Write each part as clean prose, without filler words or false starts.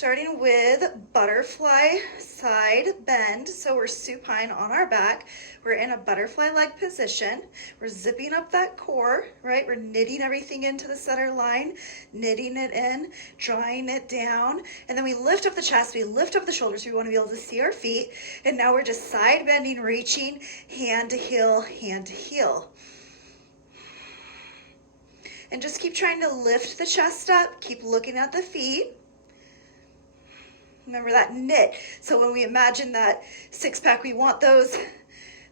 Starting with butterfly side bend. So we're supine on our back. We're in a butterfly leg position. We're zipping up that core, right? We're knitting everything into the center line, knitting it in, drawing it down. And then we lift up the chest, we lift up the shoulders. We want to be able to see our feet. And now we're just side bending, reaching, hand to heel, hand to heel. And just keep trying to lift the chest up, keep looking at the feet. Remember that knit. So when we imagine that six pack, we want those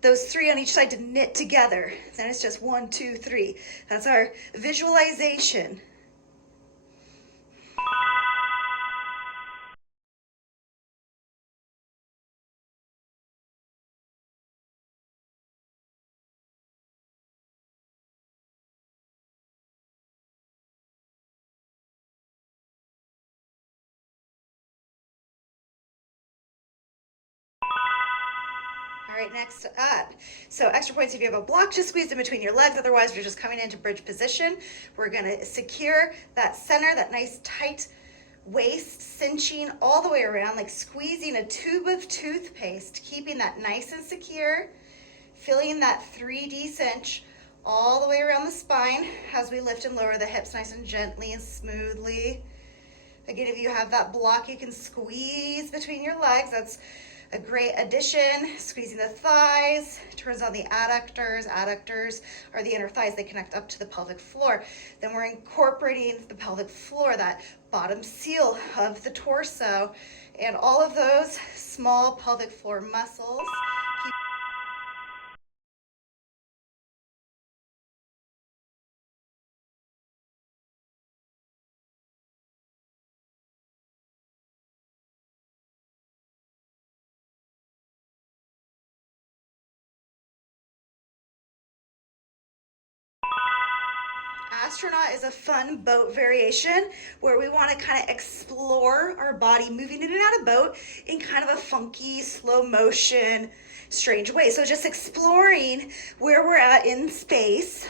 three on each side to knit together. Then it's just 1, 2, 3. That's our visualization. All right, next up. So extra points if you have a block, just squeeze in between your legs. Otherwise, you're just coming into bridge position. We're gonna secure that center, that nice tight waist, cinching all the way around, like squeezing a tube of toothpaste, keeping that nice and secure, feeling that 3D cinch all the way around the spine as we lift and lower the hips nice and gently and smoothly. Again, if you have that block, you can squeeze between your legs. That's a great addition. Squeezing the thighs, turns on the adductors. Adductors are the inner thighs. They connect up to the pelvic floor. Then we're incorporating the pelvic floor, that bottom seal of the torso, and all of those small pelvic floor muscles. Astronaut is a fun boat variation where we want to kind of explore our body moving in and out of boat in kind of a funky, slow motion, strange way. So just exploring where we're at in space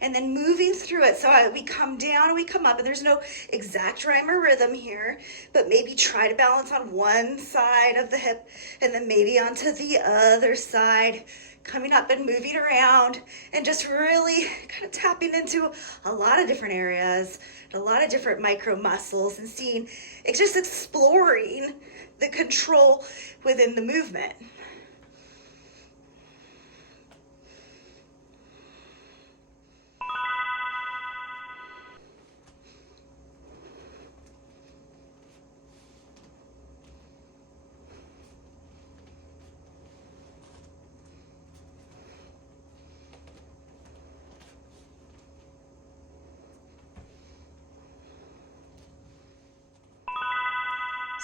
and then moving through it. So we come down and we come up, and there's no exact rhyme or rhythm here, but maybe try to balance on one side of the hip and then maybe onto the other side, coming up and moving around, and just really kind of tapping into a lot of different areas, a lot of different micro muscles, and seeing, it's just exploring the control within the movement.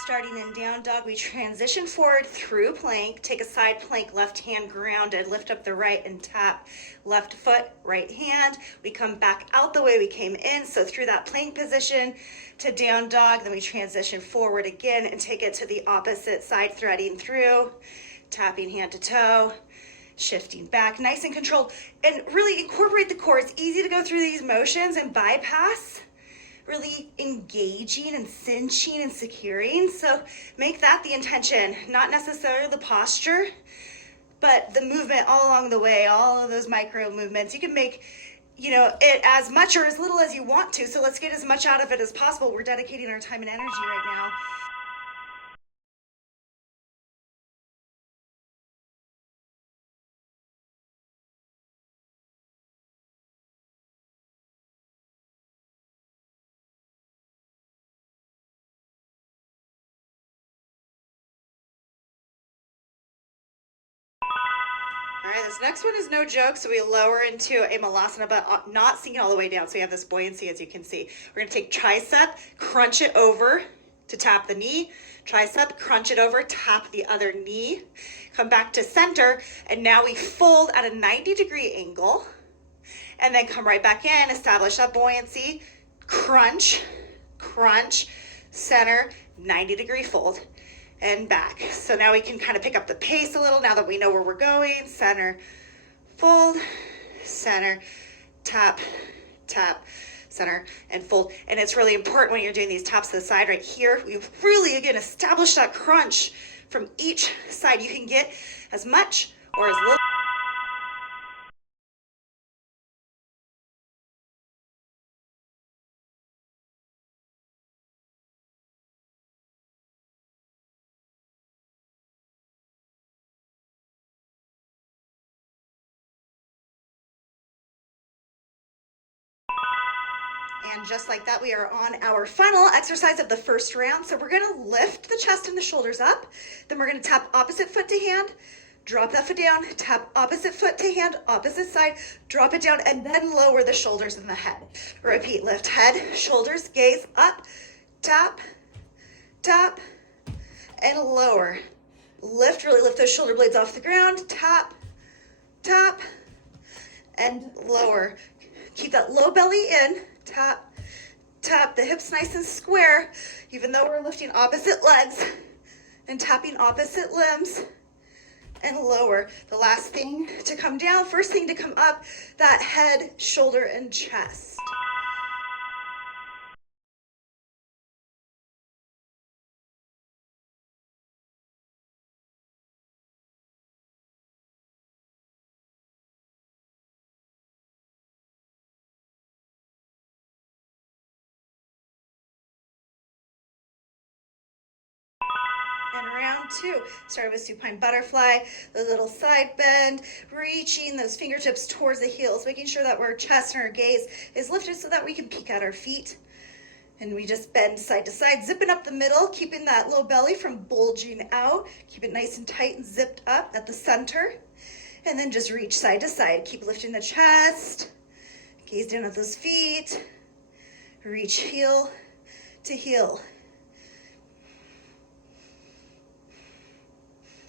Starting in down dog, we transition forward through plank, take a side plank, left hand grounded, lift up the right and tap left foot, right hand. We come back out the way we came in, so through that plank position to down dog, then we transition forward again and take it to the opposite side, threading through, tapping hand to toe, shifting back, nice and controlled, and really incorporate the core. It's easy to go through these motions and bypass really engaging and cinching and securing. So make that the intention, not necessarily the posture, but the movement all along the way, all of those micro movements. You can make, it as much or as little as you want to. So let's get as much out of it as possible. We're dedicating our time and energy right now. All right, this next one is no joke. So we lower into a malasana, but not sinking all the way down. So we have this buoyancy, as you can see. We're gonna take tricep, crunch it over to tap the knee, tricep, crunch it over, tap the other knee, come back to center, and now we fold at a 90-degree angle, and then come right back in, establish that buoyancy, crunch, crunch, center, 90-degree fold, and back. So now we can kind of pick up the pace a little now that we know where we're going. Center, fold, center, tap, tap. center, and fold. And it's really important when you're doing these taps to the side right here, we really, again, establish that crunch from each side. You can get as much or as little. And just like that, we are on our final exercise of the first round. So we're gonna lift the chest and the shoulders up. Then we're gonna tap opposite foot to hand, drop that foot down, tap opposite foot to hand, opposite side, drop it down, and then lower the shoulders and the head. Repeat, lift head, shoulders, gaze up, tap, tap, and lower. Lift, really lift those shoulder blades off the ground, tap, tap, and lower. Keep that low belly in, tap, tap, the hips nice and square, even though we're lifting opposite legs and tapping opposite limbs, and lower. The last thing to come down, first thing to come up, that head, shoulder, and chest. And round two, started with supine butterfly, the little side bend, reaching those fingertips towards the heels, making sure that our chest and our gaze is lifted so that we can peek at our feet. And we just bend side to side, zipping up the middle, keeping that low belly from bulging out. Keep it nice and tight and zipped up at the center. And then just reach side to side. Keep lifting the chest, gaze down at those feet, reach heel to heel.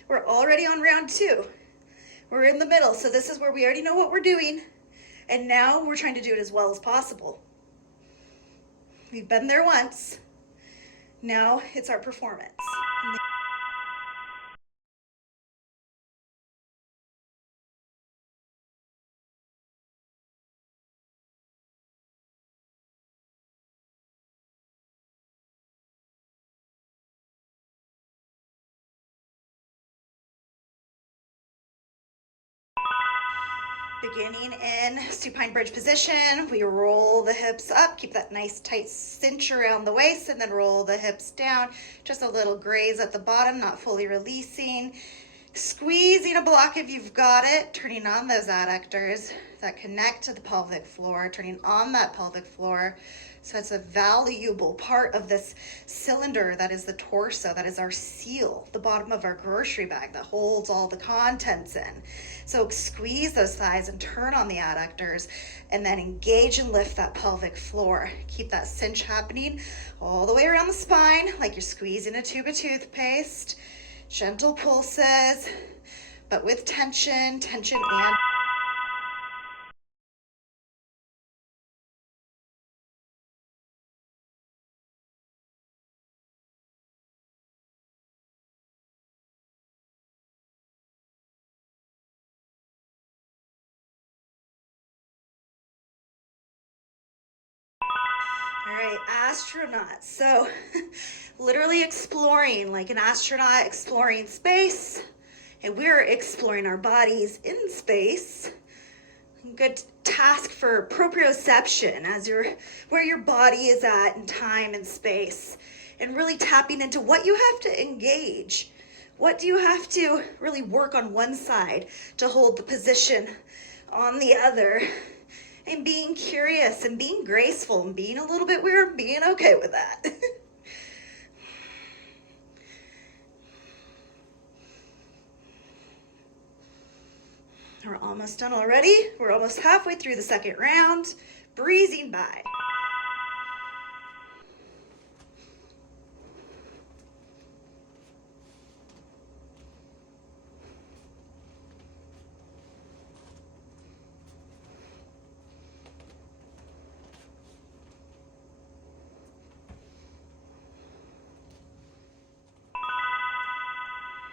We're already on round two. We're in the middle, so this is where we already know what we're doing, and now we're trying to do it as well as possible. We've been there once. Now it's our performance. Beginning in supine bridge position, we roll the hips up, keep that nice tight cinch around the waist, and then roll the hips down. Just a little graze at the bottom, not fully releasing. Squeezing a block if you've got it, turning on those adductors that connect to the pelvic floor, turning on that pelvic floor. So it's a valuable part of this cylinder that is the torso, that is our seal, the bottom of our grocery bag that holds all the contents in. So squeeze those thighs and turn on the adductors, and then engage and lift that pelvic floor. Keep that cinch happening all the way around the spine, like you're squeezing a tube of toothpaste. Gentle pulses, but with tension, tension and... All right, astronaut. So literally exploring, like an astronaut exploring space, and we're exploring our bodies in space. Good task for proprioception as where your body is at in time and space, and really tapping into what you have to engage. What do you have to really work on one side to hold the position on the other? And being curious and being graceful and being a little bit weird and being okay with that. We're almost done already. We're almost halfway through the second round, breezing by.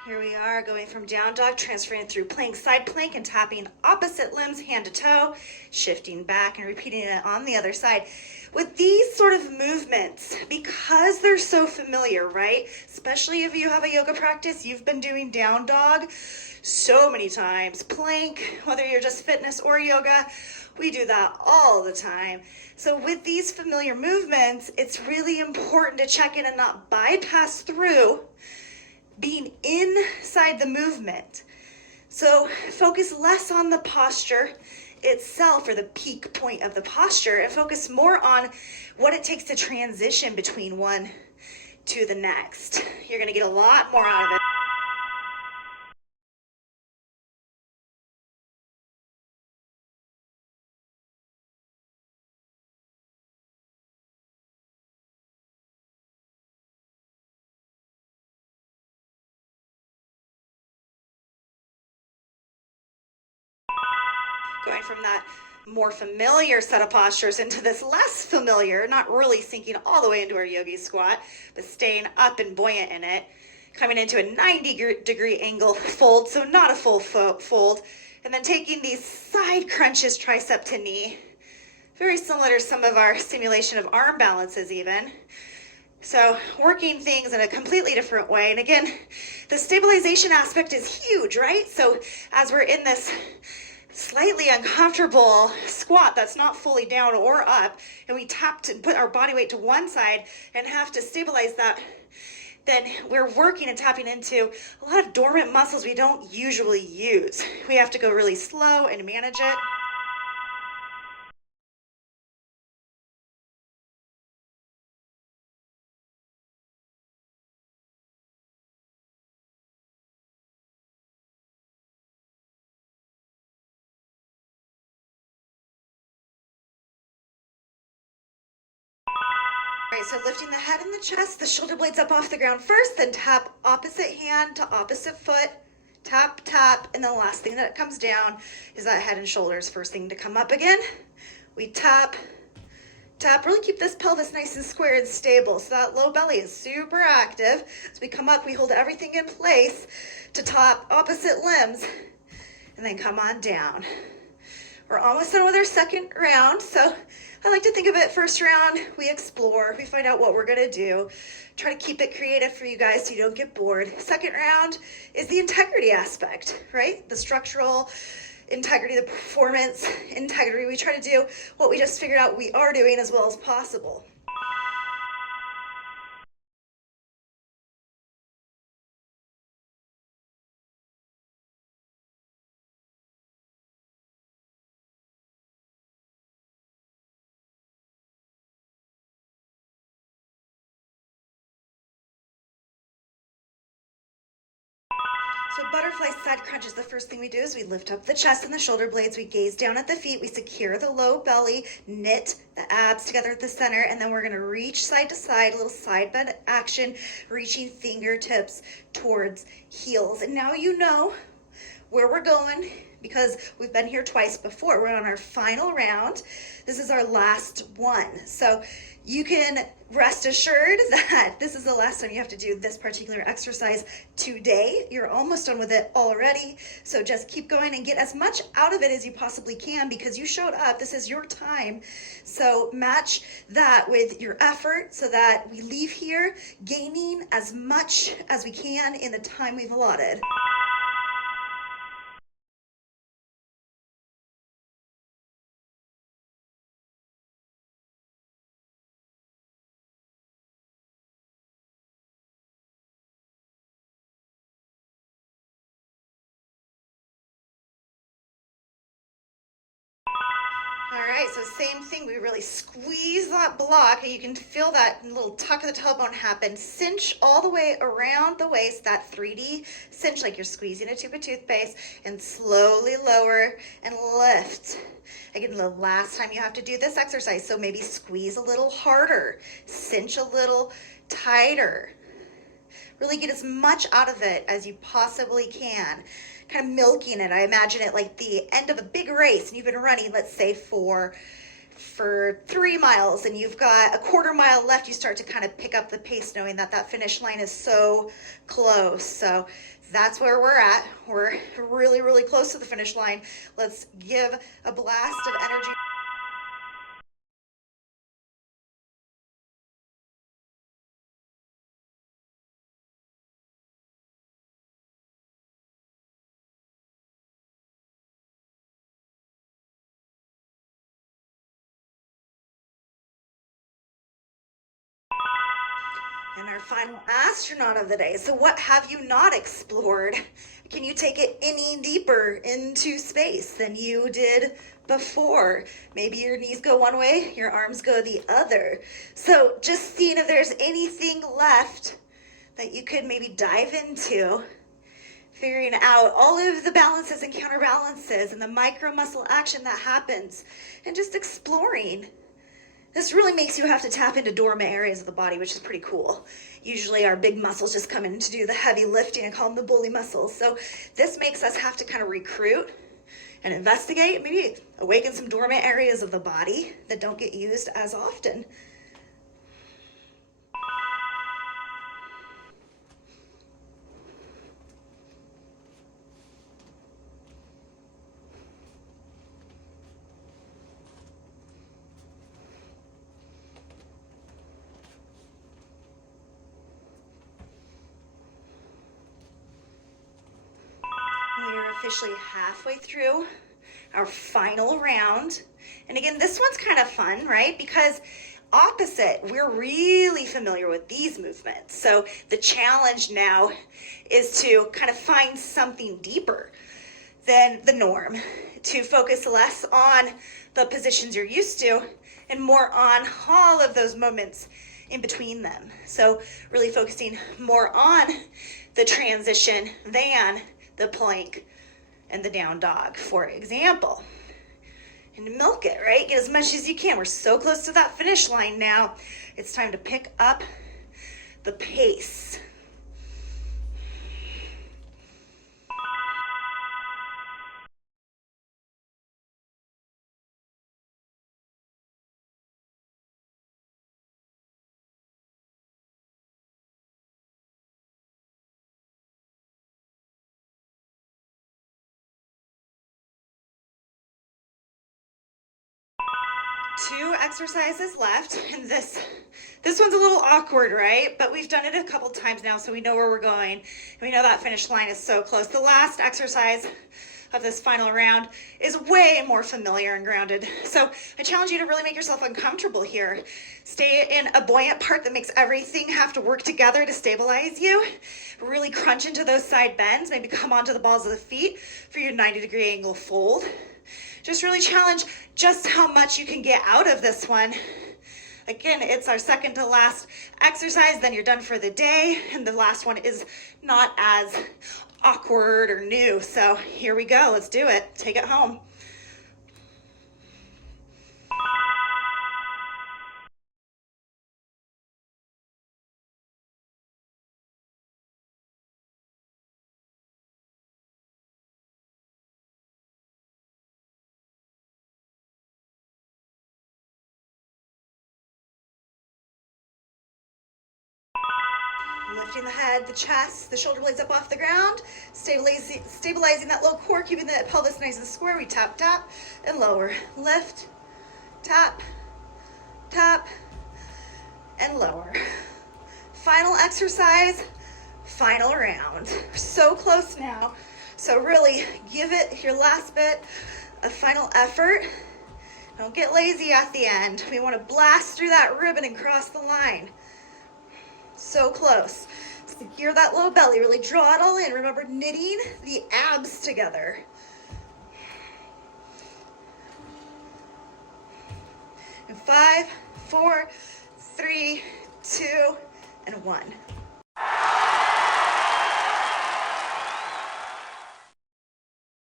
Here we are going from down dog, transferring through plank, side plank, and tapping opposite limbs hand to toe, shifting back and repeating it on the other side. with these sort of movements, because they're so familiar, right? Especially if you have a yoga practice, you've been doing down dog so many times, plank, whether you're just fitness or yoga, we do that all the time. So with these familiar movements, it's really important to check in and not bypass through being inside the movement. So focus less on the posture itself or the peak point of the posture and focus more on what it takes to transition between one to the next. You're going to get a lot more out of it. Going from that more familiar set of postures into this less familiar, not really sinking all the way into our yogi squat, but staying up and buoyant in it. Coming into a 90-degree angle fold, so not a full fold. And then taking these side crunches, tricep to knee. Very similar to some of our simulation of arm balances even. So working things in a completely different way. And again, the stabilization aspect is huge, right? So as we're in this slightly uncomfortable squat that's not fully down or up, and we tap to put our body weight to one side and have to stabilize that, then we're working and tapping into a lot of dormant muscles we don't usually use. We have to go really slow and manage it. All right, so lifting the head and the chest, the shoulder blades up off the ground first, then tap opposite hand to opposite foot, tap, tap, and then the last thing that comes down is that head and shoulders. First thing to come up again, we tap, tap, really keep this pelvis nice and square and stable so that low belly is super active. As we come up, we hold everything in place to top opposite limbs, and then come on down. We're almost done with our second round, so I like to think of it, first round, we explore, we find out what we're gonna do, try to keep it creative for you guys so you don't get bored. Second round is the integrity aspect, right? The structural integrity, the performance integrity. We try to do what we just figured out we are doing as well as possible. So butterfly side crunch is the first thing we do is we lift up the chest and the shoulder blades. We gaze down at the feet. We secure the low belly, knit the abs together at the center, and then we're gonna reach side to side, a little side bend action, reaching fingertips towards heels. And now you know where we're going because we've been here twice before. We're on our final round. This is our last one. So you can rest assured that this is the last time you have to do this particular exercise today. You're almost done with it already. So just keep going and get as much out of it as you possibly can because you showed up. This is your time. So match that with your effort so that we leave here gaining as much as we can in the time we've allotted. All right, so same thing. We really squeeze that block, and you can feel that little tuck of the tailbone happen. Cinch all the way around the waist, that 3D cinch like you're squeezing a tube of toothpaste, and slowly lower and lift. Again, the last time you have to do this exercise, so maybe squeeze a little harder, cinch a little tighter. Really get as much out of it as you possibly can. Kind of milking it. I imagine it like the end of a big race and you've been running, let's say for 3 miles and you've got a quarter mile left. You start to kind of pick up the pace knowing that that finish line is so close. So that's where we're at. We're really, really close to the finish line. Let's give a blast of energy. And our final astronaut of the day. So what have you not explored? Can you take it any deeper into space than you did before? Maybe your knees go one way, your arms go the other. So just seeing if there's anything left that you could maybe dive into, figuring out all of the balances and counterbalances and the micro muscle action that happens, and just exploring. This really makes you have to tap into dormant areas of the body, which is pretty cool. Usually our big muscles just come in to do the heavy lifting and call them the bully muscles. So this makes us have to kind of recruit and investigate, maybe awaken some dormant areas of the body that don't get used as often. We're officially halfway through our final round. And again, this one's kind of fun, right? Because opposite, we're really familiar with these movements. So the challenge now is to kind of find something deeper than the norm, to focus less on the positions you're used to and more on all of those moments in between them. So really focusing more on the transition than the plank and the down dog, for example. And milk it, right? Get as much as you can. We're so close to that finish line now. It's time to pick up the pace. Two exercises left, and this one's a little awkward, right? But we've done it a couple times now, so we know where we're going. And we know that finish line is so close. The last exercise of this final round is way more familiar and grounded. So I challenge you to really make yourself uncomfortable here. Stay in a buoyant part that makes everything have to work together to stabilize you. Really crunch into those side bends. Maybe come onto the balls of the feet for your 90-degree angle fold. Just really challenge just how much you can get out of this one. Again, it's our second to last exercise, then you're done for the day, and the last one is not as awkward or new. So here we go, let's do it. Take it home. Lifting the head, the chest, the shoulder blades up off the ground, stabilizing that low core, keeping the pelvis nice and square. We tap, tap, and lower. Lift, tap, tap, and lower. Final exercise, final round. We're so close now. So really give it your last bit of final effort. Don't get lazy at the end. We want to blast through that ribbon and cross the line. So close. Secure that low belly. Really draw it all in. Remember, knitting the abs together. And 5, 4, 3, 2, and 1.